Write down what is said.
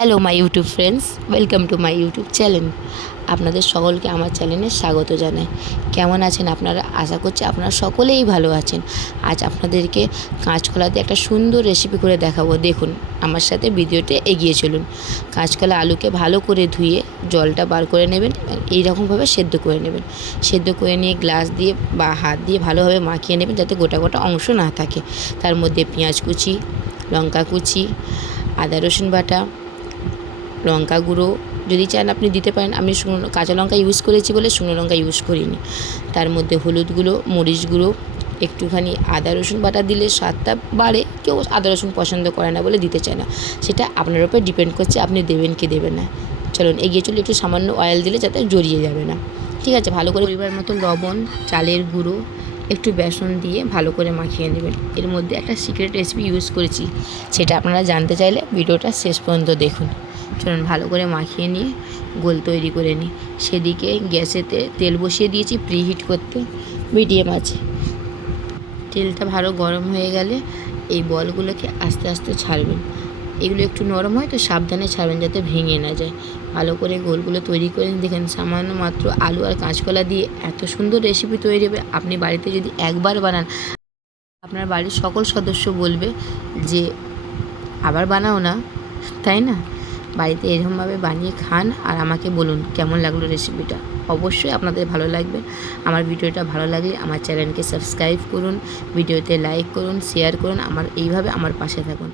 Hello my YouTube friends, welcome to my YouTube channel. আপনাদের সকলকে আমার চ্যানেলে স্বাগত জানাই। কেমন আছেন আপনারা? আশা করছি আপনারা সকলেই ভালো আছেন। আজ আপনাদেরকে কাঁচকলা দিয়ে একটা সুন্দর রেসিপি করে দেখাবো। দেখুন, আমার সাথে ভিডিওতে এগিয়ে চলুন। কাঁচকলা আলুকে ভালো করে ধুয়ে জলটা বার করে নেবেন, এইরকমভাবে সেদ্ধ করে নেবেন। সেদ্ধ করে নিয়ে গ্লাস দিয়ে বা হাত দিয়ে ভালোভাবে মাখিয়ে নেবেন, যাতে গোটা গোটা অংশ না থাকে। তার মধ্যে পেঁয়াজ কুচি, লঙ্কা কুচি, আদা রসুন বাটা, লঙ্কা গুঁড়ো যদি চান আপনি দিতে পারেন। আমি শুকনো কাঁচা লঙ্কা ইউজ করেছি বলে শুকনো লঙ্কা ইউজ করিনি। তার মধ্যে হলুদ গুঁড়ো, মরিচ গুঁড়ো, একটুখানি আদা রসুন বাটা দিলে স্বাদটা বাড়ে। কেউ আদা রসুন পছন্দ করে না বলে দিতে চায় না, সেটা আপনার উপর ডিপেন্ড করছে আপনি দেবেন কি দেবেন না। চলুন এগিয়ে চলে। একটু সামান্য অয়েল দিলে যাতে জড়িয়ে যাবে না। ঠিক আছে, ভালো করে পরিমাণ মতো লবণ, চালের গুঁড়ো, একটু বেসন দিয়ে ভালো করে মাখিয়ে নেবেন। এর মধ্যে একটা সিক্রেট রেসিপি ইউজ করেছি, সেটা আপনারা জানতে চাইলে ভিডিওটা শেষ পর্যন্ত দেখুন। চলুন ভালো করে মাখিয়ে নিয়ে গোল তৈরি করে নিই। সেদিকে গ্যাসেতে তেল বসিয়ে দিয়েছি প্রিহিট করতে মিডিয়াম আছে। তেলটা ভালো গরম হয়ে গেলে এই বলগুলোকে আস্তে আস্তে ছাড়বেন। এগুলো একটু নরম হয় তো সাবধানে ছাড়বেন যাতে ভেঙে না যায়। ভালো করে গোলগুলো তৈরি করে দেখেন, সামান্য মাত্র আলু আর কাঁচকলা দিয়ে এত সুন্দর রেসিপি তৈরি হবে। আপনি বাড়িতে যদি একবার বানান, আপনার বাড়ির সকল সদস্য বলবে যে আবার বানাও না, তাই না? বাড়িতে এরকমভাবে বানিয়ে খান আর আমাকে বলুন কেমন লাগলো রেসিপিটা। অবশ্যই আপনাদের ভালো লাগবে। আমার ভিডিওটা ভালো লাগলে আমার চ্যানেলকে সাবস্ক্রাইব করুন, ভিডিওতে লাইক করুন, শেয়ার করুন। এইভাবে আমার পাশে থাকুন।